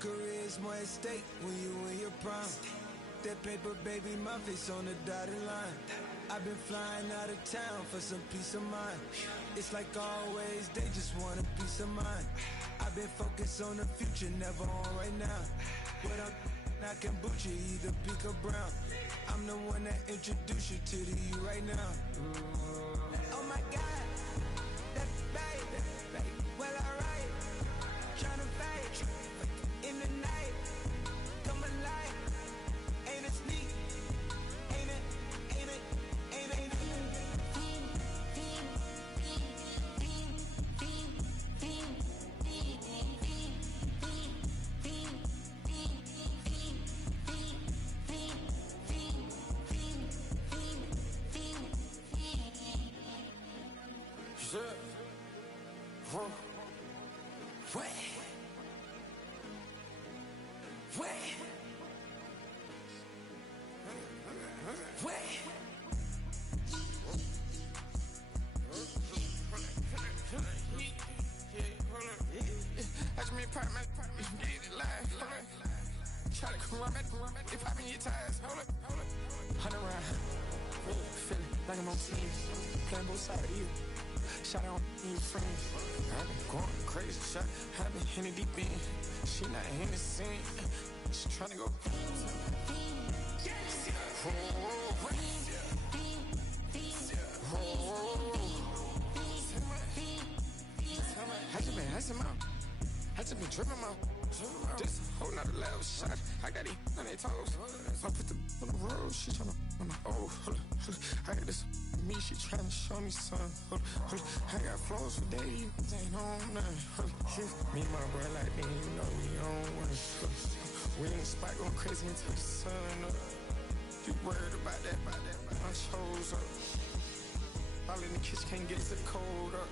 career is more at stake when you in your prime. That paper, baby, my face on the dotted line. I've been flying out of town for some peace of mind. It's like always, they just want a peace of mind. I've been focused on the future, never on right now. But I can boot you either pink or brown. I'm the one that introduced you to the you right now. Oh my God, that baby, well alright. Tryna fight in the night, come alive. Ain't it sneak? Ain't it? Ain't it? Ain't it? Ain't it? If I been your ties, hold up. 100 round, feeling like I'm on team, playing both sides of you. Shot on your friends. I've been going crazy, shot. I've been hitting deep in. She not in the scene. She tryna go. I just been tripping out. This whole nother level shot. I got it on their toes. I put the on the road. She tryna. Oh, hold up. I got this. Me, she tryna show me something. I got flows for days. Ain't on nothing. Me and my bro like me, you know we on one. We in the spot going crazy until the sun up. You worried about that? My shows up. All in the kitchen can't get the cold up.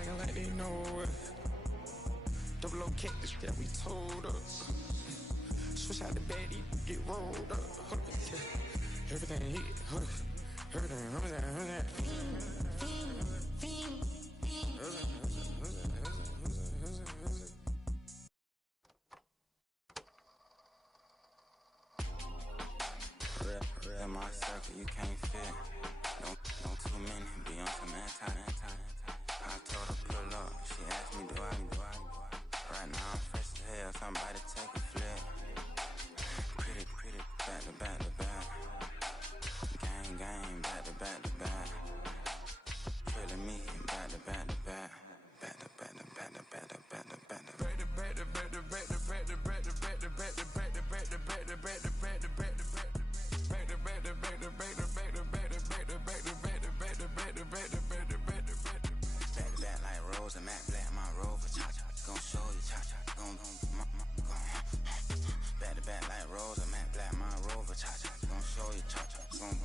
Nigga like they know it. Double O cactus that we told us. Switch out the baddie, get rolled up. Everything hit, everything. In my circle, you can't fit. Don't too many be on some anti. I told her pull up. She asked me do I. Right now I'm fresh as hell. Somebody take a flip. Pretty, back to back. Gang, back to back. Trailing me, back to back. Matte black, my Rover, cha-cha, gon' show you, cha-cha, gon' back to back like Rosa, matte black, my Rover, cha-cha, gon' show you, cha-cha, gon'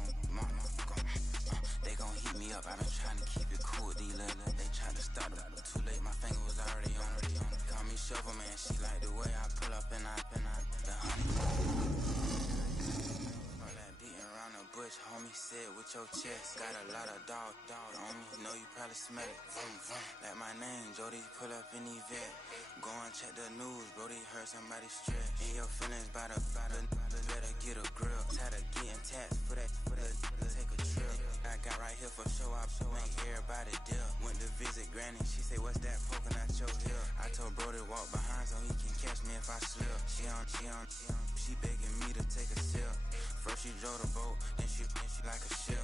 they gon' heat me up, I been trying to keep it cool, these little, they tried to start it, too late, my finger was already on it, call me Shovel Man, she like the way I pull up and I, the honey. Bush, homie, said with your chest. Got a lot of dog on me. Know you probably smell it. Like my name, Jody, pull up in the vet. Go and check the news, Brody heard somebody stress. In your feelings by the better get a grill. Tired of getting taxed for that, take a trip. I got right here for show up, make everybody deal. Went to visit Granny, she say, what's that poking out your heel? I told Brody walk behind so he can catch me if I slip. She begging me to take a sip. First she drove the boat, then she like a ship.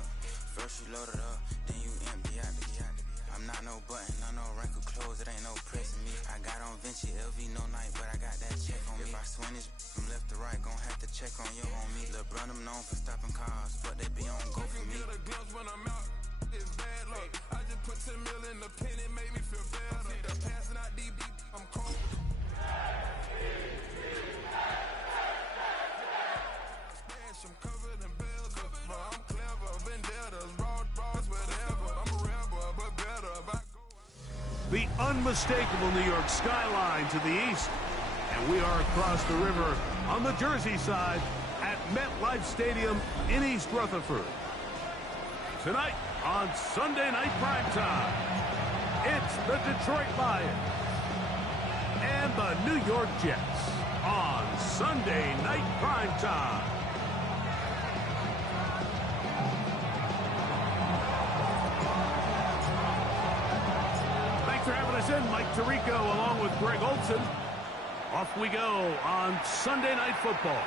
First you load it up, then you empty out the yacht. I'm not no button, no wrinkled clothes, it ain't no pressing me. I got on Vinci, LV, no night, but I got that check on me. If I swing this from left to right, gon' have to check on your homie. Lil' brother known for stopping cars, but they be on go for me. Get a glimpse when I'm out, it's bad luck. I just put 10 mil in the pen, it made me feel better. See the passing out deep, I'm cold. I'm covered in bells, but I'm clever. Vendettas, raws, whatever. I'm a rebel, but better. The unmistakable New York skyline to the east. And we are across the river on the Jersey side at MetLife Stadium in East Rutherford. Tonight on Sunday Night Primetime, it's the Detroit Lions and the New York Jets on Sunday Night Primetime. Thanks for having us in, Mike Tirico along with Greg Olson. Off we go on Sunday Night Football.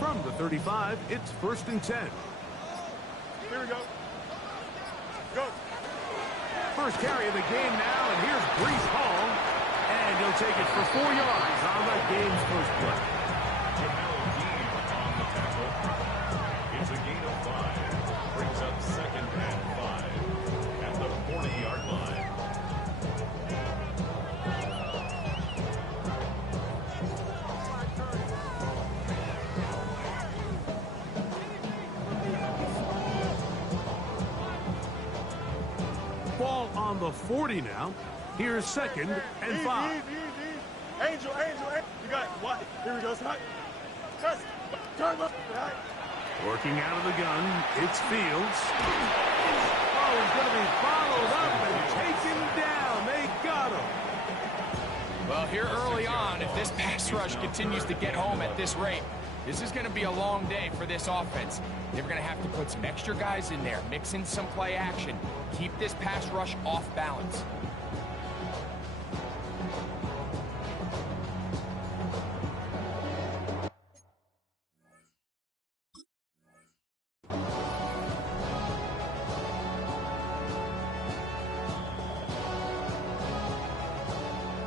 From the 35, it's 1st and 10. Here we go. Go. First carry of the game now, and here's Breece Hall. And he'll take it for 4 yards on the game's first play. Jamel Dean on the tackle. It's a gain of 5. Brings up 2nd and 5 at the 40-yard line. Ball on the 40 now. Here's 2nd and 5. Angel. You got what? Here we go, son. Turn up. Working out of the gun, it's Fields. Oh, he's going to be followed up and taken down. They got him. Well, here early on, if this pass rush continues to get home at this rate, this is going to be a long day for this offense. They're going to have to put some extra guys in there, mix in some play action, keep this pass rush off balance.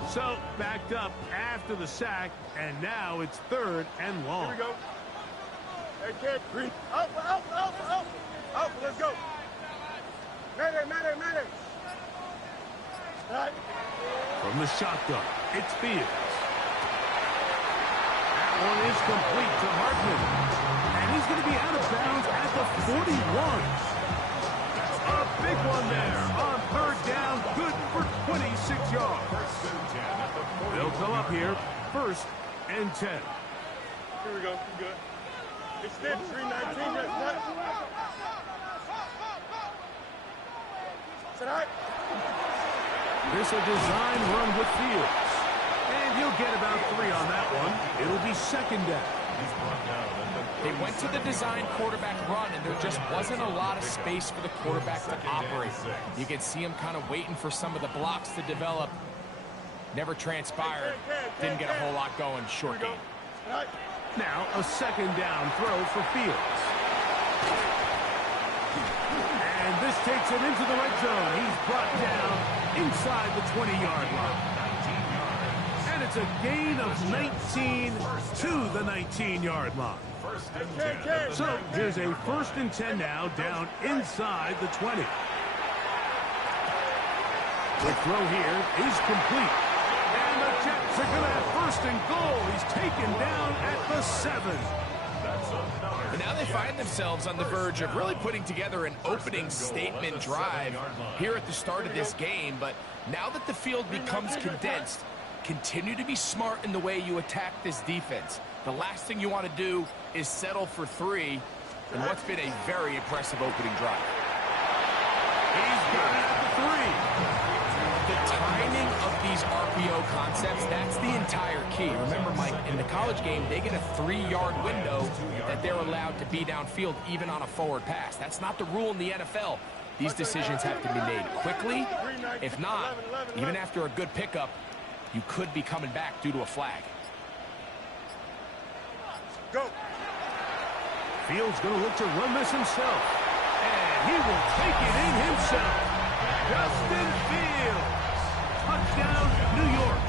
So, backed up after the sack, and now it's 3rd and long. Here we go. Hey, kid. Green. Out. Let's go. Mayday. All right. From the shotgun, it's Fields. That one is complete to Hartman. And he's going to be out of bounds at the 41. A big one there on 3rd down. Good for 26 yards. They'll come up here, 1st and 10. Here we go. You good. Extend 319. Sit out. This a design run with Fields. And he'll get about 3 on that one. It'll be 2nd down. They went to the design quarterback run, and there just wasn't a lot of space for the quarterback to operate. You can see him kind of waiting for some of the blocks to develop. Never transpired. Didn't get a whole lot going. Short game. Now a 2nd down throw for Fields. And this takes him into the red zone. He's brought down inside the 20-yard line. And it's a gain of 19 to the 19-yard line. So here's a 1st and 10 now, down inside the 20. The throw here is complete. And the Jets are going to have 1st and goal. He's taken down at the 7. And now they find themselves on the verge of really putting together an opening statement drive here at the start of this game. But now that the field becomes condensed, continue to be smart in the way you attack this defense. The last thing you want to do is settle for 3 in what's been a very impressive opening drive. He's got it at the 3. The timing of these RPO concepts, that's the entire key. Remember, Mike, in the college game, they get a 3-yard window that they're allowed to be downfield even on a forward pass. That's not the rule in the NFL. These decisions have to be made quickly. If not, even after a good pickup, you could be coming back due to a flag. Go. Fields going to look to run this himself. And he will take it in himself. Justin Fields. Touchdown, New York.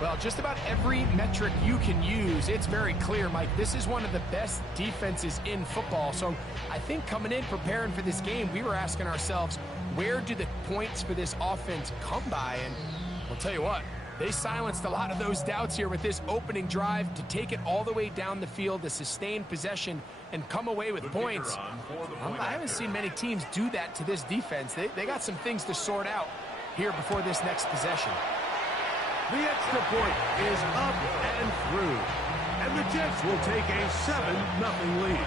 Well, just about every metric you can use, it's very clear, Mike. This is one of the best defenses in football. So I think coming in, preparing for this game, we were asking ourselves, where do the points for this offense come by? And I'll tell you what, they silenced a lot of those doubts here with this opening drive to take it all the way down the field, to sustain possession, and come away with points. I haven't seen many teams do that to this defense. They got some things to sort out here before this next possession. The extra point is up and through. And the Jets will take a 7-0 lead.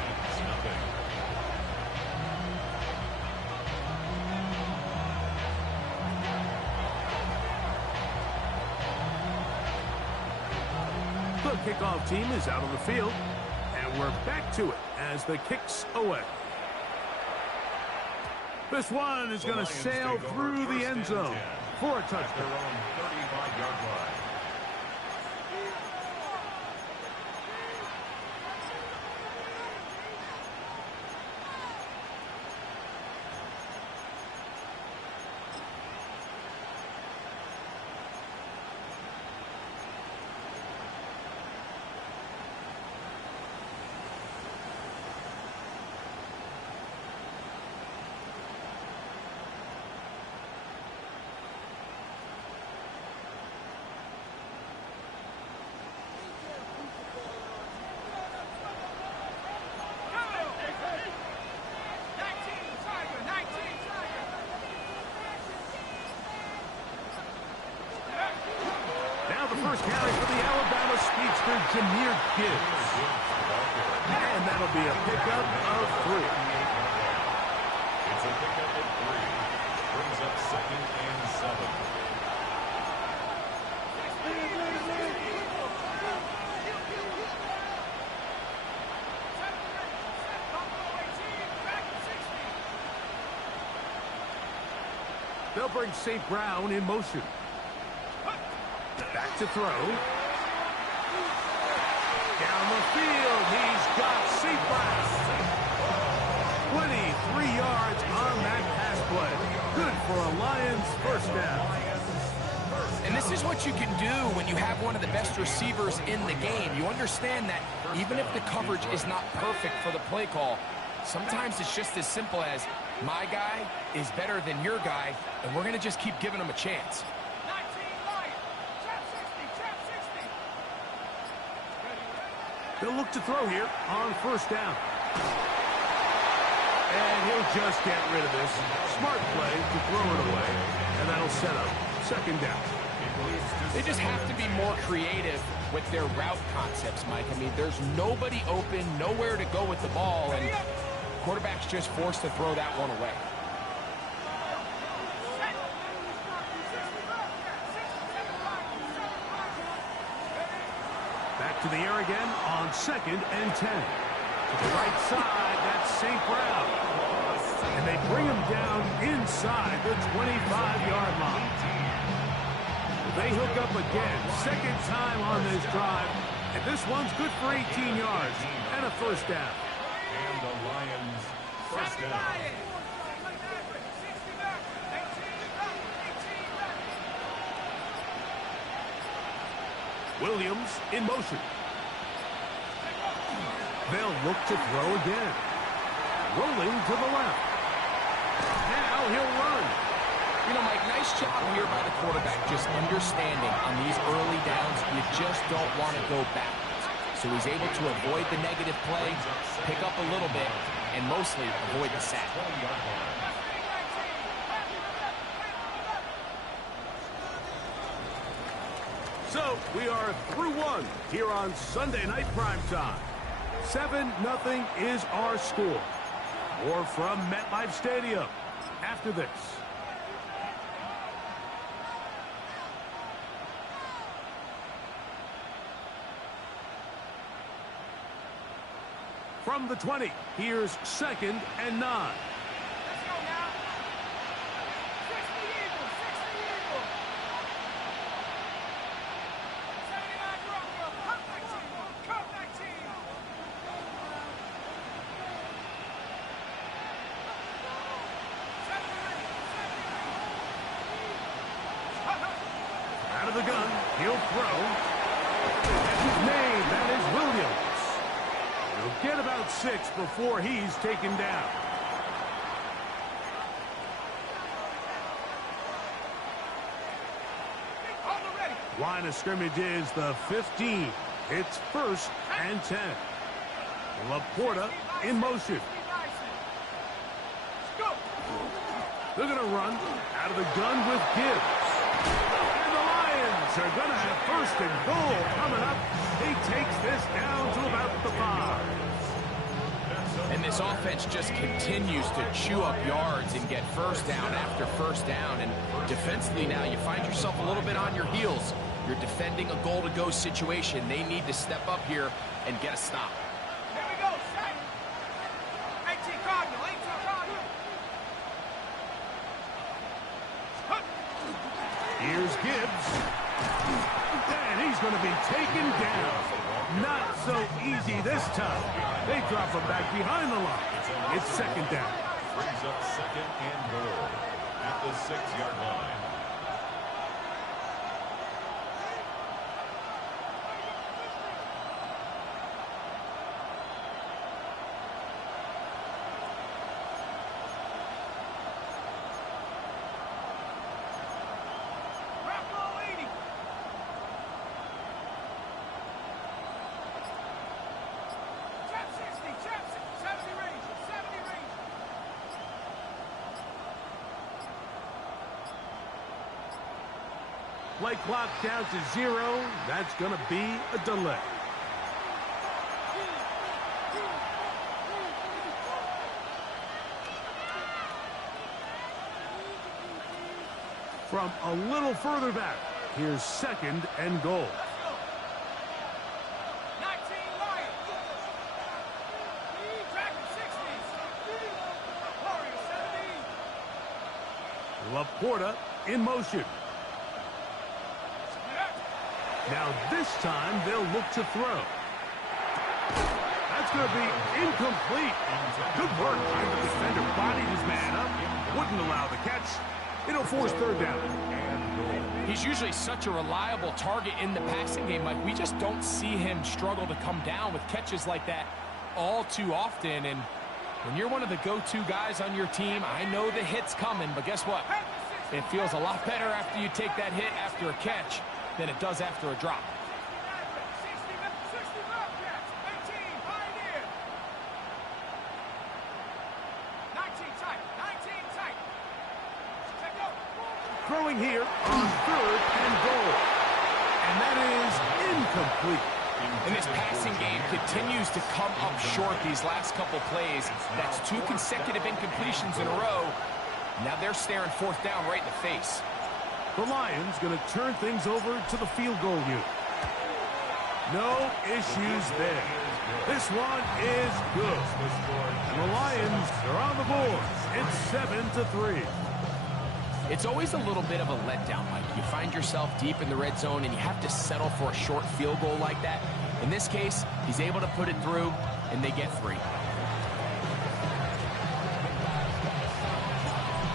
The kickoff team is out on the field. And we're back to it as the kick's away. This one is going to sail through the end zone for a touchdown. First carry for the Alabama speedster, Jahmyr Gibbs. And that'll be a pickup of 3. It's a pickup of 3. Brings up 2nd and 7. They'll bring St. Brown in motion. Back to throw. Down the field, he's got St. Brown. 23 yards on that pass play. Good for a Lions first down. And this is what you can do when you have one of the best receivers in the game. You understand that even if the coverage is not perfect for the play call, sometimes it's just as simple as, my guy is better than your guy, and we're going to just keep giving him a chance. They'll look to throw here on first down. And he'll just get rid of this. Smart play to throw it away. And that'll set up 2nd down. They just have to be more creative with their route concepts, Mike. I mean, there's nobody open, nowhere to go with the ball, and quarterback's just forced to throw that one away. Back to the air again on 2nd and 10. To the right side, that's St. Brown. And they bring him down inside the 25-yard line. They hook up again, 2nd time on this drive. And this one's good for 18 yards and a first down. And the Lions first down. Williams in motion. They'll look to throw again. Rolling to the left. Now he'll run. You know, Mike, nice job here by the quarterback, just understanding on these early downs, you just don't want to go backwards. So he's able to avoid the negative play, pick up a little bit, and mostly avoid the sack. So we are through one here on Sunday Night Primetime. 7-0 is our score. More from MetLife Stadium after this. From the 20, here's 2nd and 9. of the gun. He'll throw. He's made. That is Williams. He'll get about 6 before he's taken down. Line of scrimmage is the 15. It's 1st and 10. Laporta in motion. They're going to run out of the gun with Gibbs. And the Lions are going to have 1st and goal coming up. He takes this down to about the 5. And this offense just continues to chew up yards and get 1st down after 1st down. And defensively now, you find yourself a little bit on your heels. You're defending a goal-to-go situation. They need to step up here and get a stop. Here we go, set. 18 Cardinal, 18 Cardinal. Here's Gibbs. And he's going to be taken down. Not so easy this time. They drop him back behind the line. It's 2nd down. Brings up 2nd and goal at the 6-yard line. Play clock down to 0. That's going to be a delay. From a little further back, here's 2nd and goal. 19 Lions. Dragon 60s. Warriors 70. Laporta in motion. Now this time they'll look to throw. That's going to be incomplete. Good work. The defender bodied his man up. Wouldn't allow the catch. It'll force 3rd down. He's usually such a reliable target in the passing game. Like, we just don't see him struggle to come down with catches like that all too often. And when you're one of the go-to guys on your team, I know the hit's coming, but guess what? It feels a lot better after you take that hit after a catch than it does after a drop. 60 Bobcats. 18 Pioneer. 19 tight. 19 tight. Check go. Throwing here on 3rd and goal. And that is incomplete. And this passing game continues to come up short these last couple plays. That's 2 consecutive incompletions in a row. Now they're staring 4th down right in the face. The Lions going to turn things over to the field goal unit. No issues there. This one is good. And the Lions are on the board. It's 7-3. It's always a little bit of a letdown, Mike. You find yourself deep in the red zone and you have to settle for a short field goal like that. In this case, he's able to put it through, and they get 3.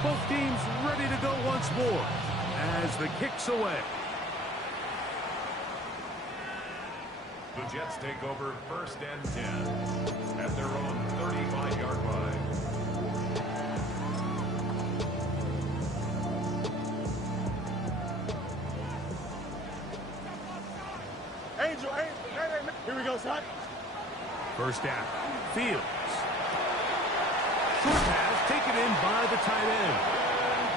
Both teams ready to go once more as the kick's away. The Jets take over 1st and 10 at their own 35-yard line. Angel. Here we go, son. 1st down. Fields. Short pass taken in by the tight end.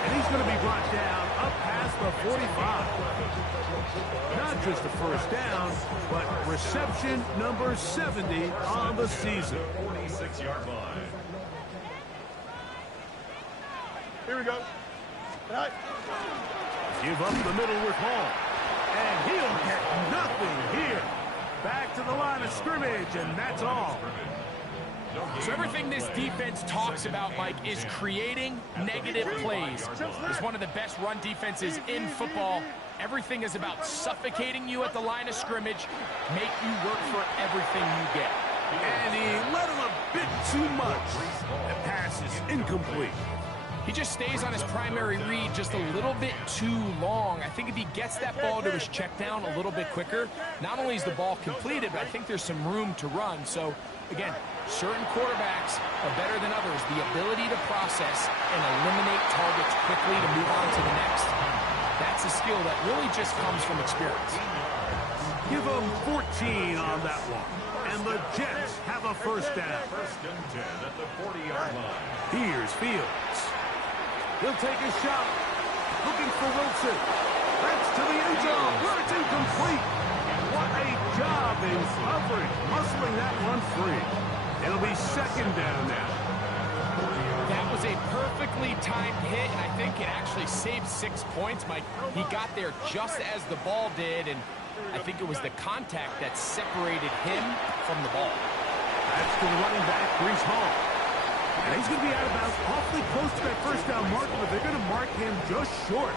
And he's going to be brought down up past the 45. Not just a 1st down, but reception number 70 on the season. 46-yard line. Here we go. Right. Give up the middle with Hall. And he'll get nothing here. Back to the line of scrimmage, and that's all. So everything this defense talks about, Mike, is creating negative plays. It's one of the best run defenses in football. Everything is about suffocating you at the line of scrimmage, make you work for everything you get. And he let him a bit too much. The pass is incomplete. He just stays on his primary read just a little bit too long. I think if he gets that ball to his check down a little bit quicker, not only is the ball completed, but I think there's some room to run. So, again, certain quarterbacks are better than others. The ability to process and eliminate targets quickly to move on to the next. That's a skill that really just comes from experience. Give them 14 on that one. And the Jets have a first down. First and 10 at the 40-yard line. Here's Fields. He'll take a shot. Looking for Wilson. That's to the end zone where it's incomplete. What a job in coverage, muscling that one free. It'll be second down now. That was a perfectly timed hit, and I think it actually saved 6 points, Mike. He got there just as the ball did, and I think it was the contact that separated him from the ball. That's to the running back, Breece Hall. And he's going to be out of bounds awfully close to that first down mark, but they're going to mark him just short.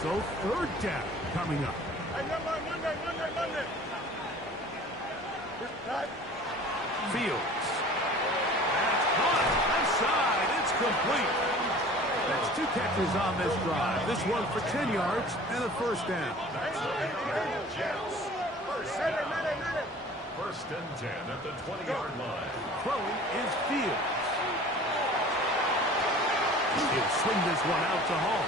So third down coming up. Monday. Fields. That's caught. Left side. It's complete. That's 2 catches on this drive. This one for 10 yards and a first down. First and 10 at the 20-yard line. Throwing is Fields. He'll swing this one out to Hall.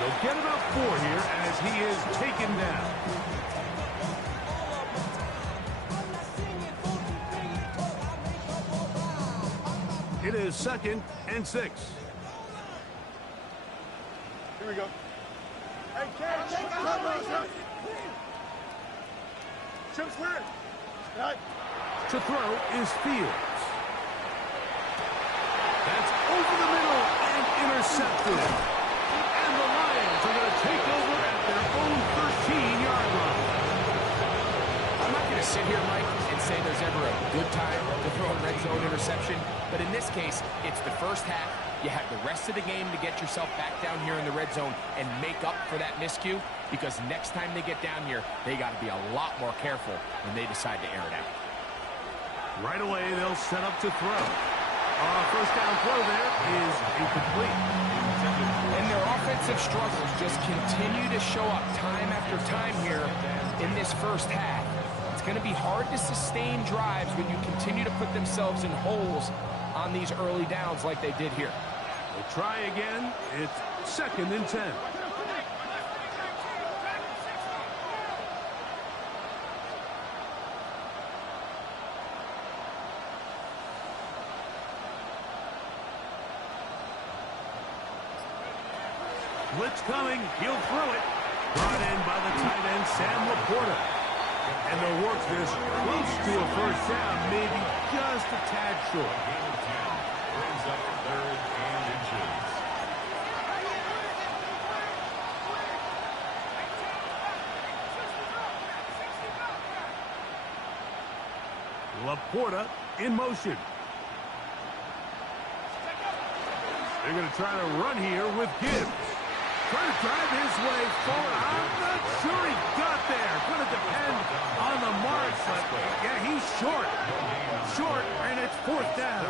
They'll get about 4 here as he is taken down. It is 2nd and 6. Here we go. Hey, Cam, Chip's weird. Right. To throw is Fields. That's over the middle and intercepted. And the Lions are going to take over at their own 13-yard line. I'm not going to sit here, Mike, and say there's ever a good time to throw a red zone interception, but in this case, it's the first half. You have the rest of the game to get yourself back down here in the red zone and make up for that miscue, because next time they get down here, they got to be a lot more careful when they decide to air it out. Right away, they'll set up to throw. First down throw there is incomplete. And their offensive struggles just continue to show up time after time here in this first half. It's going to be hard to sustain drives when you continue to put themselves in holes on these early downs like they did here. We'll try again. It's 2nd and 10. Blitz coming. He'll throw it. Brought in by the tight end, Sam Laporta. And they'll work this close to a first down, maybe just a tad short. Brings up 3rd and inches. Laporta in motion. They're going to try to run here with Gibbs. Trying to drive his way forward. I'm not sure he got there. Going to depend on the mark, but yeah, he's short. Short, and it's 4th down.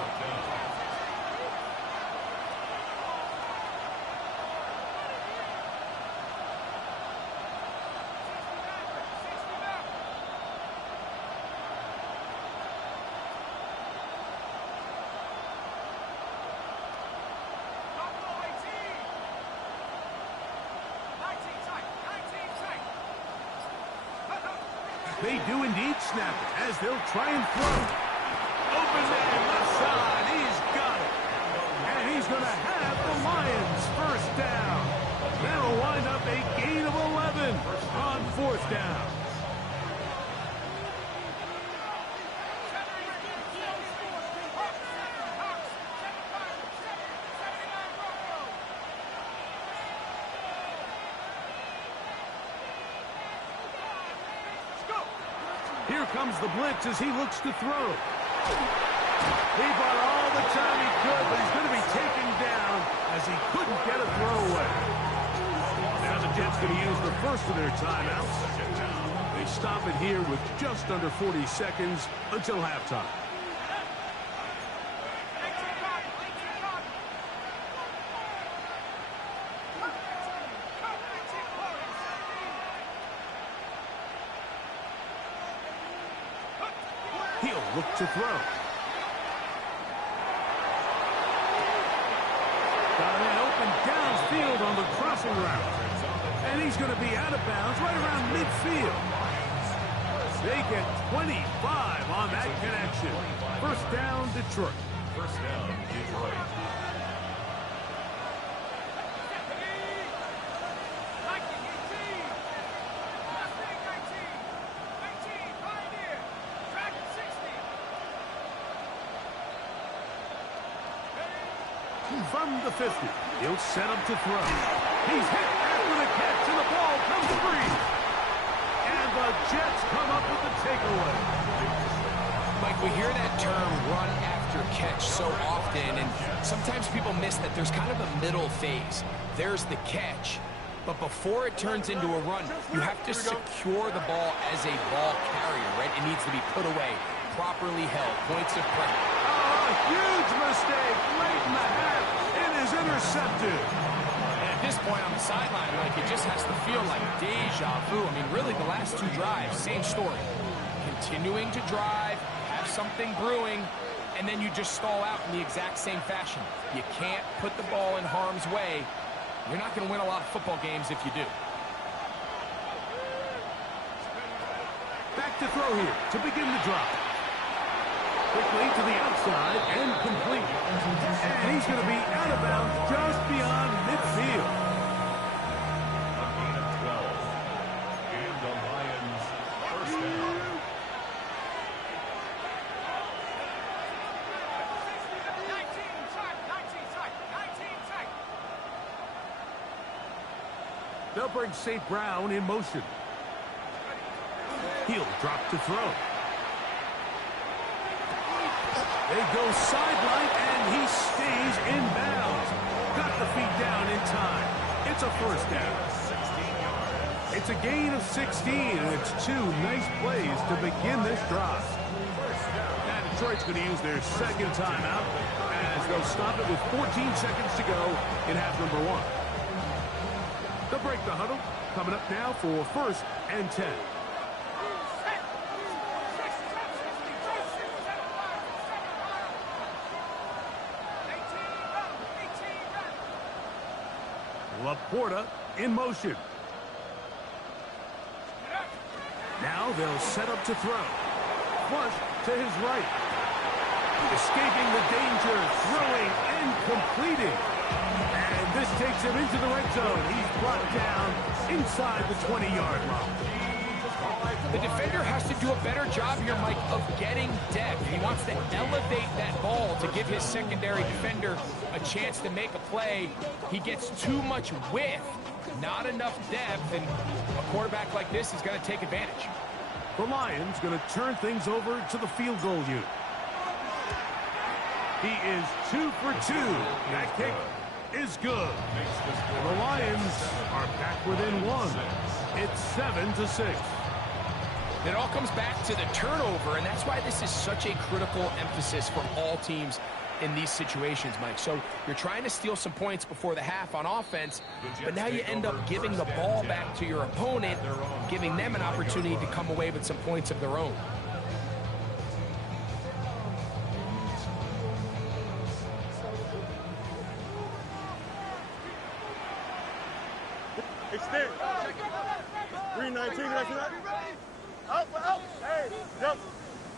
They do indeed snap it as they'll try and throw. Open man, left side. He's got it. And he's going to have the Lions first down. That'll wind up a gain of 11 on 4th down. Here comes the blitz as he looks to throw. He bought all the time he could, but he's going to be taken down as he couldn't get a throw away. Now the Jets going to use the first of their timeouts. They stop it here with just under 40 seconds until halftime. look to throw. Got an open downfield on the crossing route. And he's going to be out of bounds right around midfield. They get 25 on that connection. First down, Detroit. First down, Detroit. From the 50, he'll set up to throw. He's hit after the catch, and the ball comes free. And the Jets come up with the takeaway. Mike, we hear that term run after catch so often, and sometimes people miss that there's kind of a middle phase. There's the catch, but before it turns into a run, you have to secure the ball as a ball carrier, right? It needs to be put away, properly held, points of pressure. Oh, a huge mistake late in the half. It is intercepted. And at this point on the sideline, like, it just has to feel like deja vu. I mean, really, the last two drives, same story. Continuing to drive, have something brewing, and then you just stall out in the exact same fashion. You can't put the ball in harm's way. You're not going to win a lot of football games if you do. Back to throw here to begin the drive. Quickly to the outside and complete. And he's going to be out of bounds just beyond midfield. A gain of 12. And the Lions first down. They'll bring St. Brown in motion. He'll drop to throw. They go sideline, and he stays in bounds. Got the feet down in time. It's a first down. 16 yards. It's a gain of 16, and it's two nice plays to begin this drive. Now Detroit's going to use their second timeout as they'll stop it with 14 seconds to go in half number one. They'll break the huddle. Coming up now for first and 10. Laporta in motion. Now they'll set up to throw. Flush to his right. Escaping the danger, throwing and completing. And this takes him into the red zone. He's brought down inside the 20-yard line. The defender has to do a better job here, Mike, of getting depth. He wants to elevate that ball to give his secondary defender a chance to make a play. He gets too much width, not enough depth, and a quarterback like this is going to take advantage. The Lions going to turn things over to the field goal unit. He is 2 for 2. That kick is good. The Lions are back within one. It's 7-6. It all comes back to the turnover, and that's why this is such a critical emphasis for all teams in these situations, Mike. So you're trying to steal some points before the half on offense, but now you end up giving the ball back to your opponent, giving them an opportunity to come away with some points of their own. Extend. 319, that's it. Up, up. Hey, jump.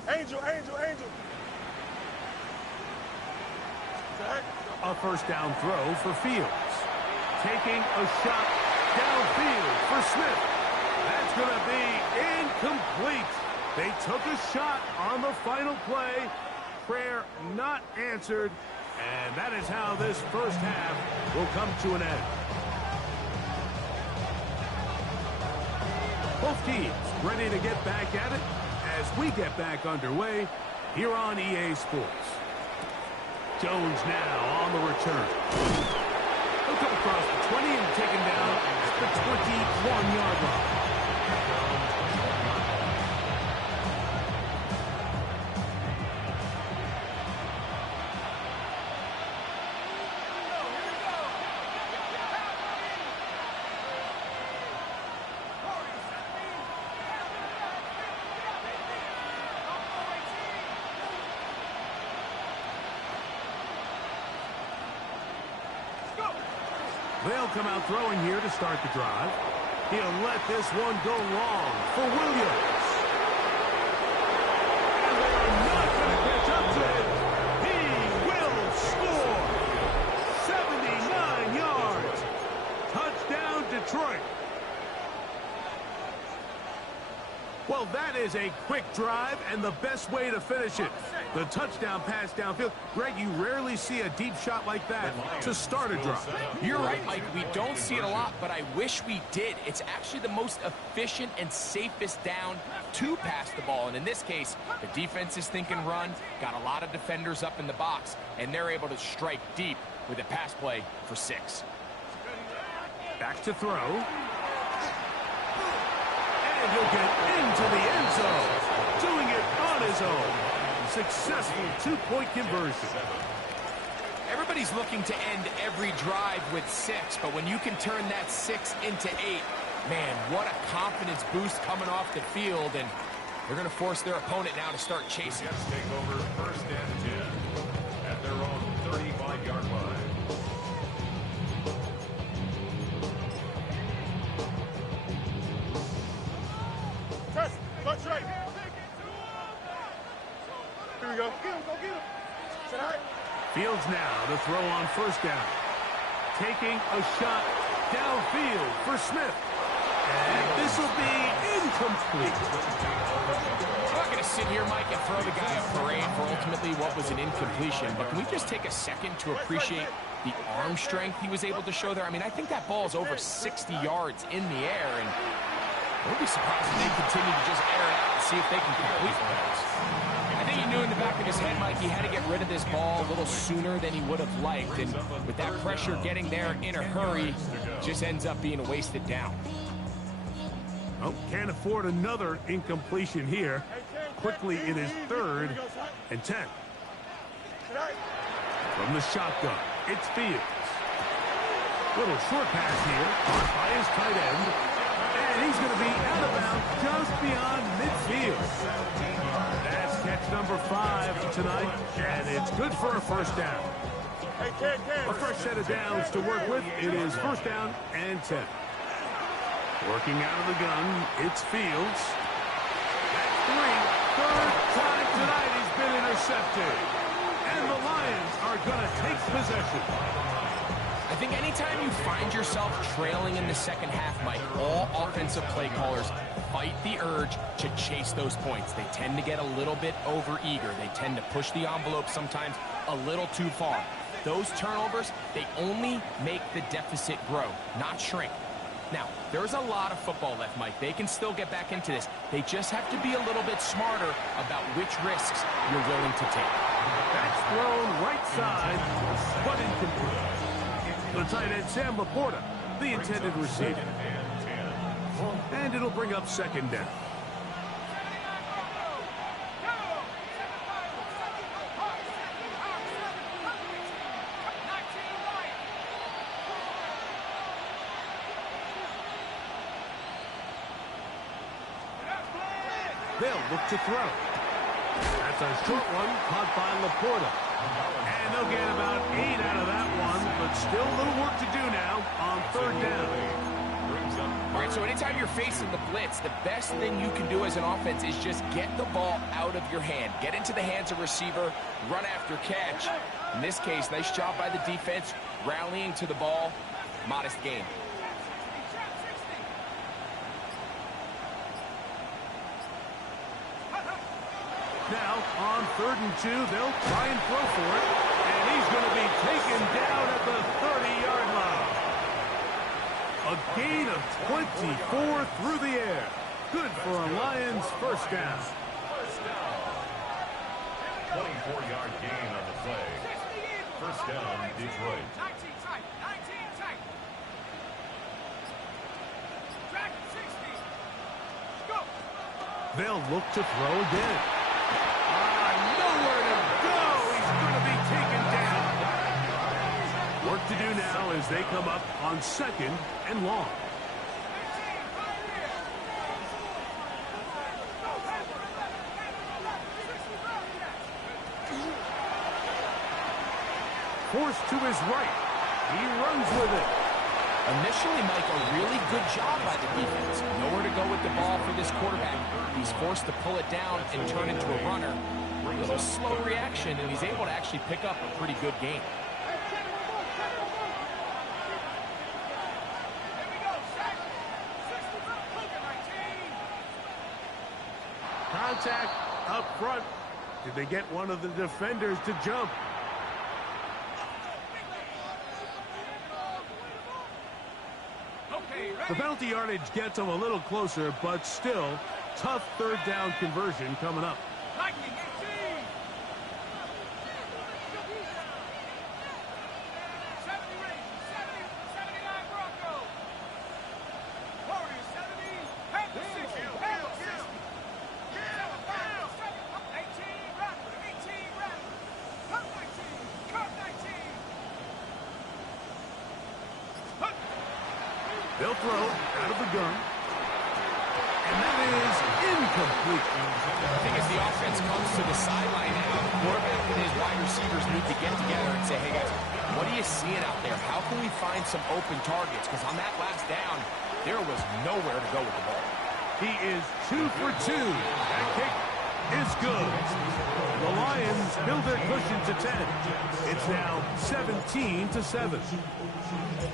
Angel, angel, angel. A first down throw for Fields. Taking a shot downfield for Smith. That's going to be incomplete. They took a shot on the final play. Prayer not answered. And that is how this first half will come to an end. Both teams ready to get back at it as we get back underway here on EA Sports. Jones now on the return. He'll come across the 20 and taken down at the 21-yard line. They'll come out throwing here to start the drive. He'll let this one go long for Williams. And they are not going to catch up to him. He will score. 79 yards. Touchdown, Detroit. Well, that is a quick drive and the best way to finish it. The touchdown pass downfield. Greg, you rarely see a deep shot like that to start a drive. You're right, Mike. We don't see it a lot, but I wish we did. It's actually the most efficient and safest down to pass the ball. And in this case, the defense is thinking run, got a lot of defenders up in the box, and they're able to strike deep with a pass play for 6. Back to throw. And he'll get into the end zone. Doing it on his own. Successful 2-point conversion. Everybody's looking to end every drive with 6, but when you can turn that 6 into 8, man, what a confidence boost coming off the field, and they're going to force their opponent now to start chasing. Jets take over 1st and 10 at their own 35-yard line. Touch right. Here we go. Go get him. Sit high. Fields now to throw on 1st down. Taking a shot downfield for Smith. And this will be incomplete. I'm not going to sit here, Mike, and throw the guy a parade for ultimately what was an incompletion, but can we just take a second to appreciate the arm strength he was able to show there? I mean, I think that ball is over 60 yards in the air, and I would be surprised if they continue to just air it out and see if they can complete those. I think he knew in the back of his head, Mike, he had to get rid of this ball a little sooner than he would have liked. And with that pressure getting there in a hurry, just ends up being a wasted down. Oh, can't afford another incompletion here. Quickly in his 3rd and 10. From the shotgun, it's Fields. Little short pass here, caught by his tight end. And he's going to be out of bounds just beyond midfield. That's catch number 5 tonight, and it's good for a 1st down. A fresh set of downs to work with. It is 1st down and 10. Working out of the gun, it's Fields. That's 3. 3rd time tonight he's been intercepted. And the Lions are going to take possession. I think anytime you find yourself trailing in the second half, Mike, all offensive play callers fight the urge to chase those points. They tend to get a little bit over-eager. They tend to push the envelope sometimes a little too far. Those turnovers, they only make the deficit grow, not shrink. Now, there's a lot of football left, Mike. They can still get back into this. They just have to be a little bit smarter about which risks you're willing to take. That's thrown right side, but incomplete. The tight end, Sam Laporta, the intended receiver. And it'll bring up 2nd down. They'll look to throw. That's a short one caught by Laporta. And they'll get about 8 out of that one, but still a little work to do now on 3rd down. All right, so anytime you're facing the blitz, the best thing you can do as an offense is just get the ball out of your hand. Get into the hands of receiver, run after catch. In this case, nice job by the defense, rallying to the ball, modest gain. Now, on 3rd and 2, they'll try and throw for it. And he's going to be taken down at the 30-yard line. A gain of 24 through the air. Good for a Lions 1st down. 24-yard gain on the play. 1st down, Detroit. 19 tight. 19 tight. Track 60. Go. They'll look to throw again. Nowhere to go. He's going to be taken down. Work to do now as they come up on 2nd and long. Forced to his right. He runs with it. Initially, Mike, a really good job by the defense. Nowhere to go with the ball for this quarterback. He's forced to pull it down and turn into a runner. A little slow reaction, and he's able to actually pick up a pretty good game. Contact up front. Did they get one of the defenders to jump? The penalty yardage gets them a little closer, but still, tough third down conversion coming up. They'll throw out of the gun. And that is incomplete. I think as the offense comes to the sideline now, the quarterback and his wide receivers need to get together and say, hey, guys, what are you seeing out there? How can we find some open targets? Because on that last down, there was nowhere to go with the ball. He is 2 for 2. That kick is good. The Lions build their cushion to 10. It's now 17-7.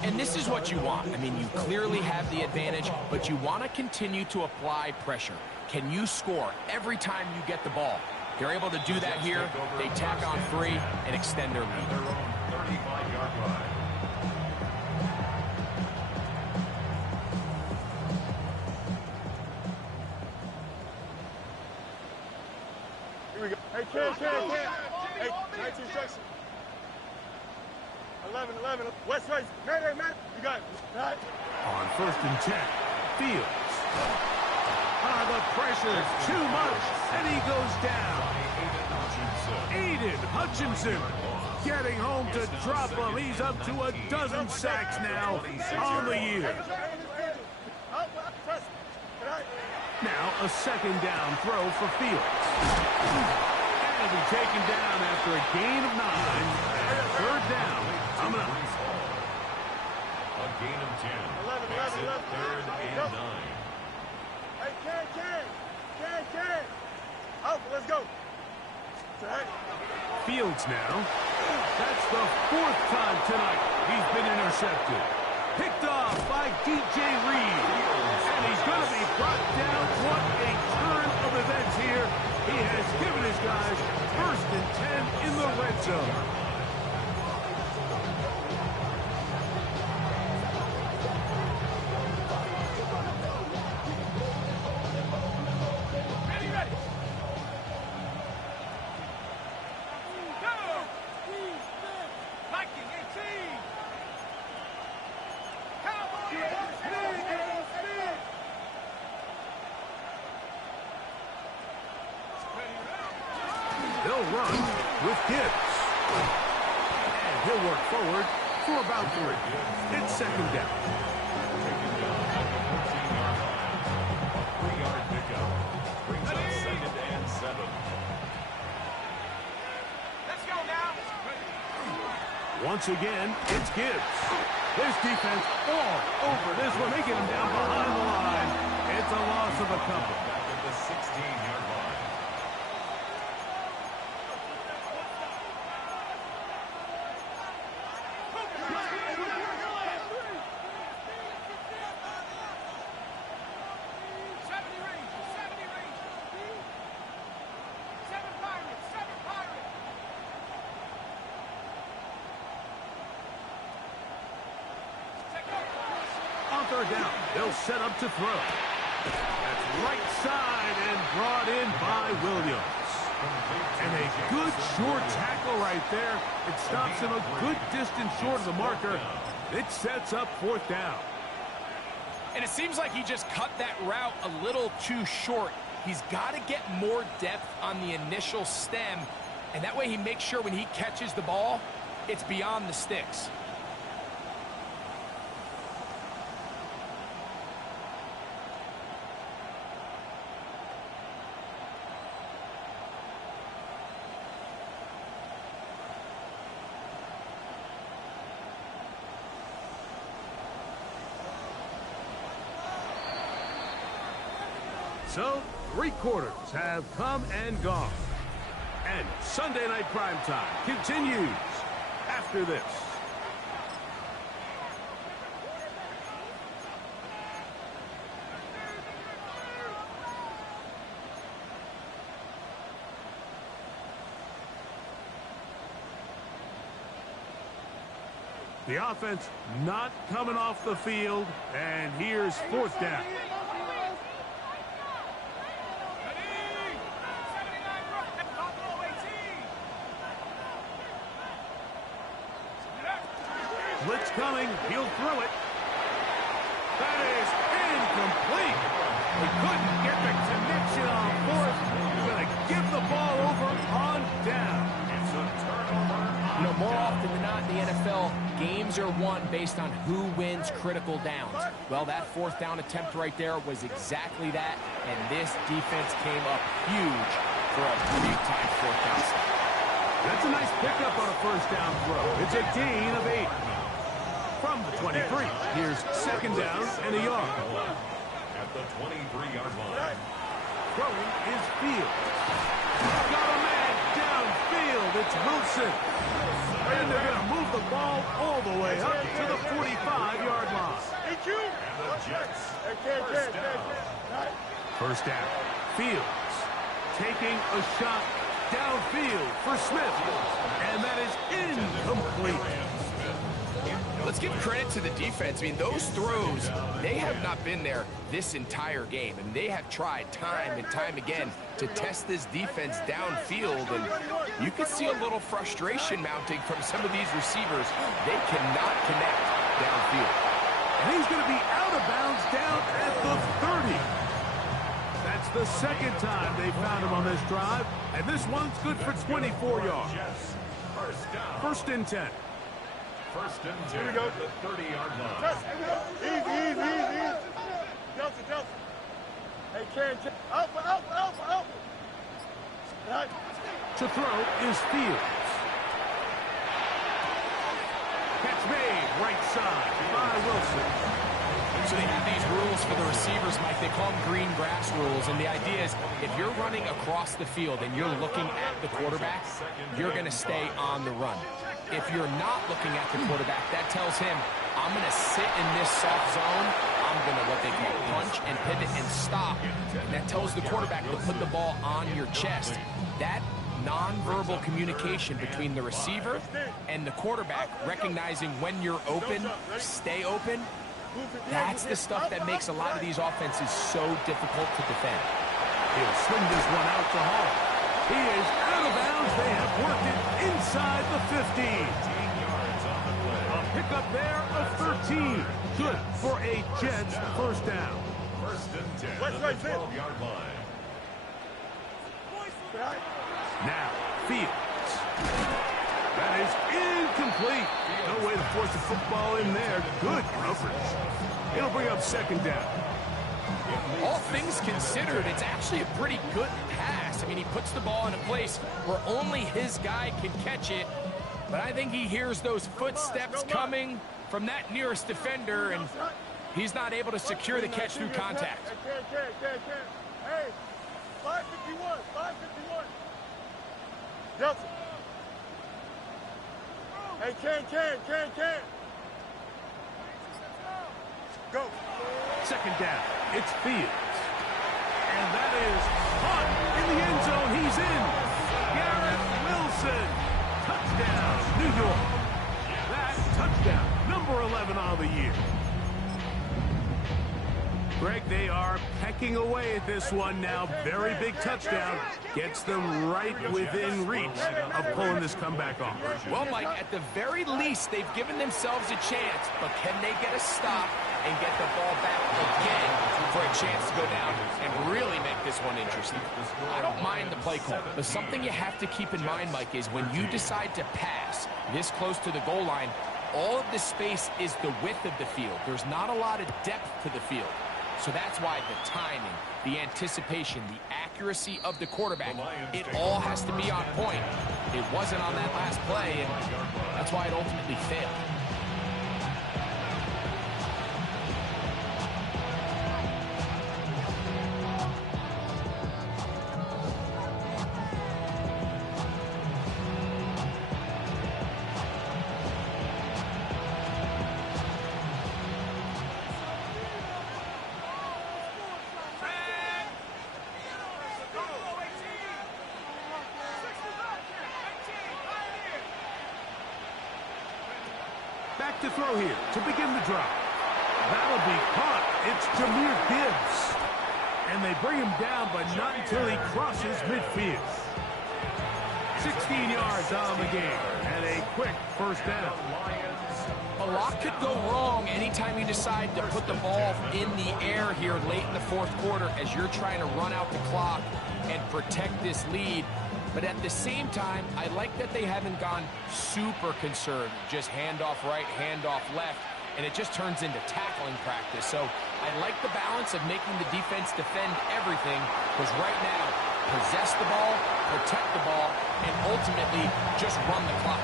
And this is what you want. I mean, you clearly have the advantage, but you want to continue to apply pressure. Can you score every time you get the ball? They're able to do that here. They tack on 3 and extend their lead. Their own 35-yard line. Here we go. Hey, Ken. Hey, 19 instruction. 11. West race. Man. You got it. Right. On 1st and 10, Fields. The pressure's too much, and he goes down. Aiden Hutchinson getting home to drop him. He's up to a dozen sacks now on the year. Now a 2nd down throw for Fields. And he'll be taken down after a gain of 9. 3rd down. Coming up. A gain of 10. 11. 3rd and 9. Hey, Ken. Out, let's go. Fields now. That's the 4th time tonight he's been intercepted. Picked off by DJ Reed. And he's going to be brought down. What a turn of events here. He has given his guys 1st and 10 in the red zone. They'll run with Gibbs. And he'll work forward for about 3. It's 2nd down. Taken down at the 14-yard line. A 3-yard pickup. Brings up 2nd and 7. Let's go now. Once again, it's Gibbs. This defense all over this one, making him down behind the line. It's a loss of a couple. Back at the 16-yard line. On 3rd down, they'll set up to throw. That's right side and brought in by Williams. And a good short tackle right there. It stops him a good distance short of the marker. It sets up 4th down. And it seems like he just cut that route a little too short. He's got to get more depth on the initial stem, and that way he makes sure when he catches the ball, it's beyond the sticks. So, 3 quarters have come and gone. And Sunday Night Primetime continues after this. The offense not coming off the field, and here's 4th down. Blitz coming, he'll throw it. That is incomplete. He couldn't get the connection on 4th. Going to give the ball over on down. It's a turnover. You know, more often than not in the NFL, games are won based on who wins critical downs. Well, that 4th down attempt right there was exactly that, and this defense came up huge for a big-time 4th down stop. That's a nice pickup on a 1st down throw. It's a gain of 8. From the 23, here's 2nd down and a yard. At the 23-yard line. Throwing is Fields. Got a man downfield. It's Wilson. And they're going to move the ball all the way up to the 45-yard line. And the Jets. First down. Fields taking a shot downfield for Smith. And that is incomplete. Let's give credit to the defense. I mean, those throws, they have not been there this entire game. And they have tried time and time again to test this defense downfield. And you could see a little frustration mounting from some of these receivers. They cannot connect downfield. And he's going to be out of bounds down at the 30. That's the 2nd time they found him on this drive. And this one's good for 24 yards. First and 10. First and 10 at the 30-yard line. Easy. Delta. Hey, Ken, out. To throw is Fields. Catch made, right side by Wilson. So they have these rules for the receivers, Mike. They call them green grass rules. And the idea is if you're running across the field and you're looking at the quarterback, you're going to stay on the run. If you're not looking at the quarterback, that tells him, I'm going to sit in this soft zone. I'm going to what they call punch and pivot and stop. And that tells the quarterback to put the ball on your chest. That nonverbal communication between the receiver and the quarterback, recognizing when you're open, stay open, that's the stuff that makes a lot of these offenses so difficult to defend. He'll swing this one out to Hall. He is out of bounds. They have worked it inside the 15. A pickup there of 13. Good for a Jets first down. First and 10 at the 12-yard line. Now, Fields. That is incomplete. No way to force the football in there. Good coverage. It'll bring up 2nd down. All things considered, it's actually a pretty good pass. I mean, he puts the ball in a place where only his guy can catch it. But I think he hears those footsteps coming from that nearest defender, and he's not able to secure the catch through contact. Hey, 551. Delta. Hey, Ken. Go. 2nd down. It's Fields. And that is caught in the end zone. He's in. Garrett Wilson. Touchdown, New York. That touchdown, number 11 on the year. Greg, they are pecking away at this one now. Very big touchdown. Gets them right within reach of pulling this comeback off. Well, Mike, at the very least, they've given themselves a chance, but can they get a stop and get the ball back again for a chance to go down and really make this one interesting? I don't mind the play call, but something you have to keep in mind, Mike, is when you decide to pass this close to the goal line, all of the space is the width of the field. There's not a lot of depth to the field. So that's why the timing, the anticipation, the accuracy of the quarterback, it all has to be on point. It wasn't on that last play, and that's why it ultimately failed. to throw here to begin the drive. That'll be caught. It's Jahmyr Gibbs. And they bring him down, but not until he crosses midfield. 16 yards on the game and a quick first down. A lot could go wrong anytime you decide to put the ball in the air here late in the fourth quarter as you're trying to run out the clock and protect this lead. But at the same time, I like that they haven't gone super conservative. Just handoff right, handoff left, and it just turns into tackling practice. So I like the balance of making the defense defend everything, because right now, possess the ball, protect the ball, and ultimately just run the clock.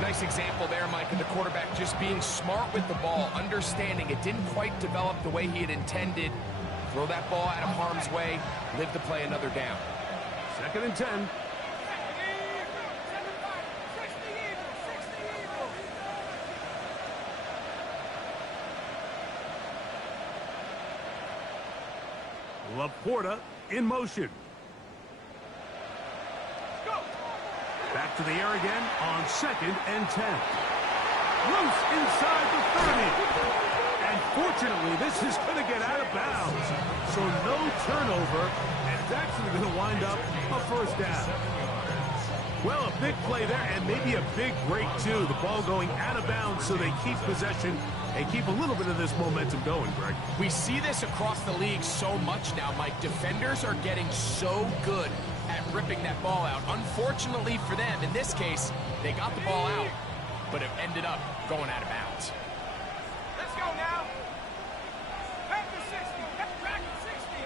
Nice example there, Mike, of the quarterback just being smart with the ball, understanding it didn't quite develop the way he had intended. Throw that ball out of harm's way, live to play another down. 2nd and 10. Laporta in motion. Back to the air again on 2nd and 10. Loose inside the 30. And fortunately, this is going to get out of bounds. So no turnover, and it's actually going to wind up a first down. Well, a big play there, and maybe a big break, too. The ball going out of bounds so they keep possession and keep a little bit of this momentum going, Greg. We see this across the league so much now, Mike. Defenders are getting so good at ripping that ball out. Unfortunately for them, in this case, they got the ball out, but it ended up going out of bounds. Let's go now. Back to 60. Back to 60.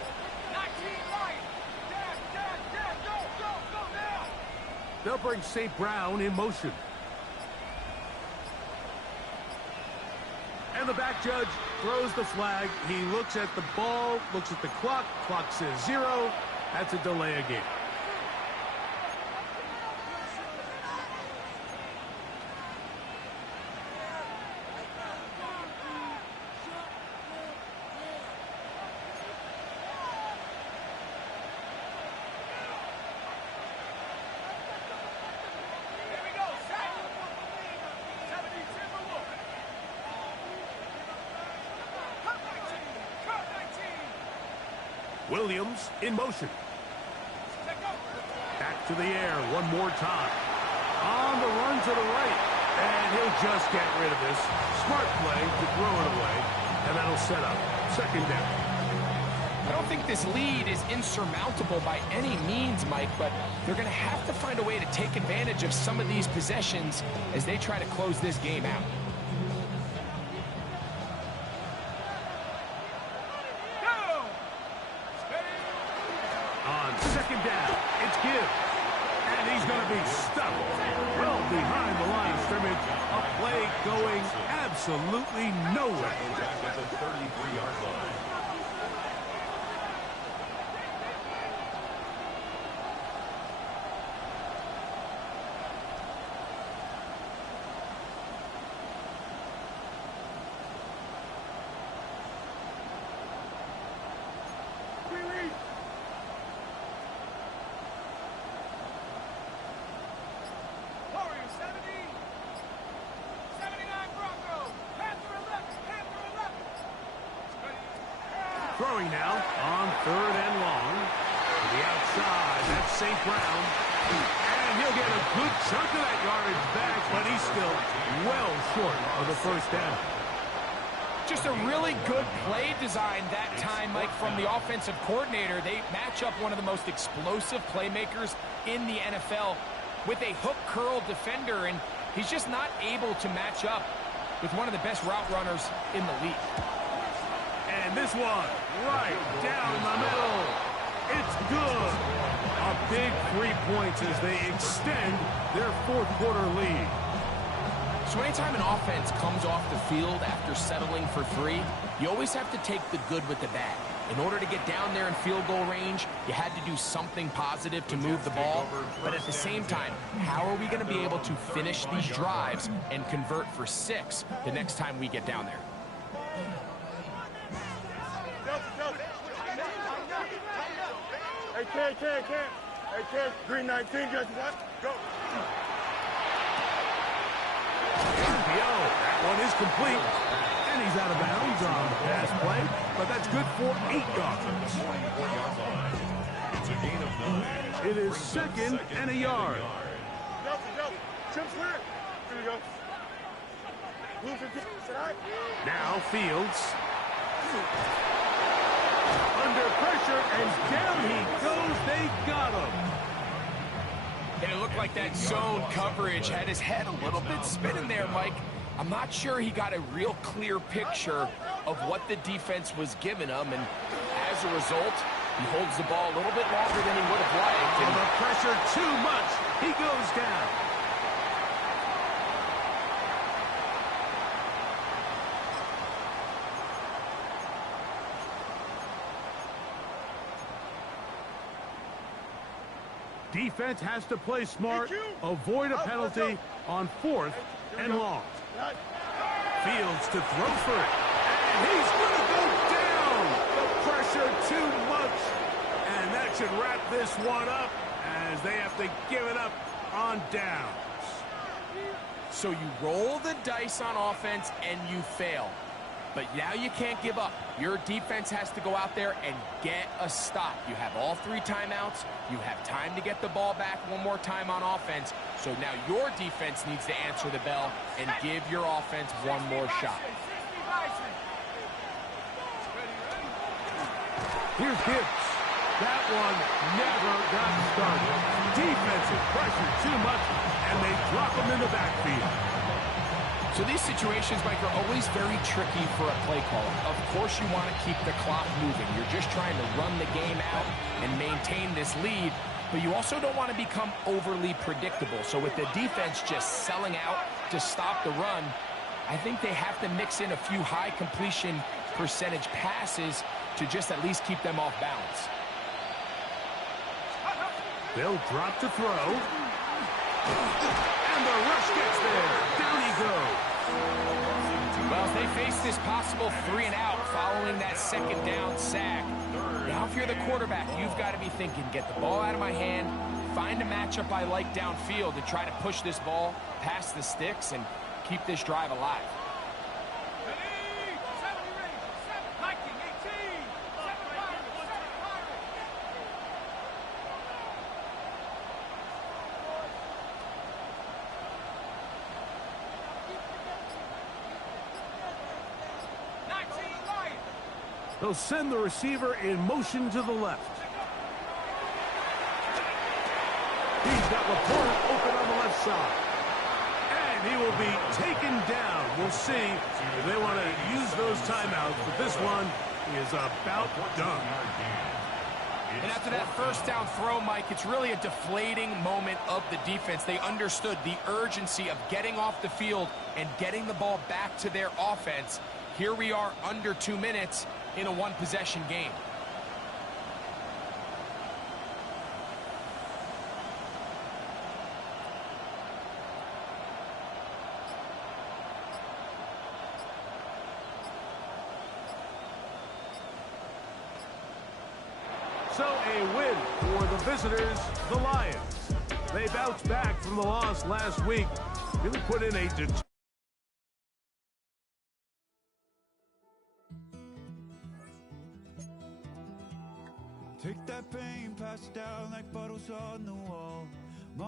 19 right. Dad, go now. They'll bring St. Brown in motion. And the back judge throws the flag. He looks at the ball, looks at the clock. Clock says 0. That's a delay of game. Williams in motion. Back to the air one more time. On the run to the right. And he'll just get rid of this. Smart play to throw it away. And that'll set up 2nd down. I don't think this lead is insurmountable by any means, Mike, but they're going to have to find a way to take advantage of some of these possessions as they try to close this game out. On 2nd down, it's Gibbs. And he's going to be stuck well behind the line of scrimmage. A play going absolutely nowhere. At the 33-yard line. Throwing now on 3rd and long. To the outside, that's St. Brown. And he'll get a good chunk of that yardage back, but he's still well short of the first down. Just a really good play design that time, Mike, from the offensive coordinator. They match up one of the most explosive playmakers in the NFL with a hook curl defender, and he's just not able to match up with one of the best route runners in the league. And this one, right down the middle. It's good. A big 3 points as they extend their fourth quarter lead. So anytime an offense comes off the field after settling for 3, you always have to take the good with the bad. In order to get down there in field goal range, you had to do something positive to move the ball. But at the same time, how are we going to be able to finish these drives and convert for 6 the next time we get down there? Hey, Ken. Hey, Ken, green 19, just what? Go. RPO. That one is complete. And he's out of bounds on the pass play, but that's good for 8 yards. It's a gain of 9. It is 2nd and a yard. Chip's clear. Here you go. Now Fields. Under pressure, and down he goes. They got him. And it looked like that zone coverage had his head a little bit spinning there, Mike. I'm not sure he got a real clear picture of what the defense was giving him, and as a result, he holds the ball a little bit longer than he would have liked. And the pressure too much. He goes down. Defense has to play smart, avoid a penalty on 4th and long. Fields to throw for it. And he's going to go down. The pressure too much. And that should wrap this one up as they have to give it up on downs. So you roll the dice on offense and you fail. But now you can't give up. Your defense has to go out there and get a stop. You have all 3 timeouts. You have time to get the ball back one more time on offense. So now your defense needs to answer the bell and give your offense one more shot. Here's Gibbs. That one never got started. Defensive pressure too much, and they drop him in the backfield. So these situations, Mike, are always very tricky for a play caller. Of course you want to keep the clock moving. You're just trying to run the game out and maintain this lead, but you also don't want to become overly predictable. So with the defense just selling out to stop the run, I think they have to mix in a few high completion percentage passes to just at least keep them off balance. They'll drop to throw. And the rush gets there. Down he goes. Well, as they face this possible 3-and-out following that 2nd down sack, now if you're the quarterback, you've got to be thinking, get the ball out of my hand, find a matchup I like downfield and try to push this ball past the sticks and keep this drive alive. They'll send the receiver in motion to the left. He's got Laporte open on the left side. And he will be taken down. We'll see if they want to use those timeouts, but this one is about done. And after that 1st down throw, Mike, it's really a deflating moment of the defense. They understood the urgency of getting off the field and getting the ball back to their offense. Here we are under 2 minutes in a 1-possession game. So a win for the visitors, the Lions. They bounced back from the loss last week. Really put in a Take that pain, pass it down like bottles on the wall.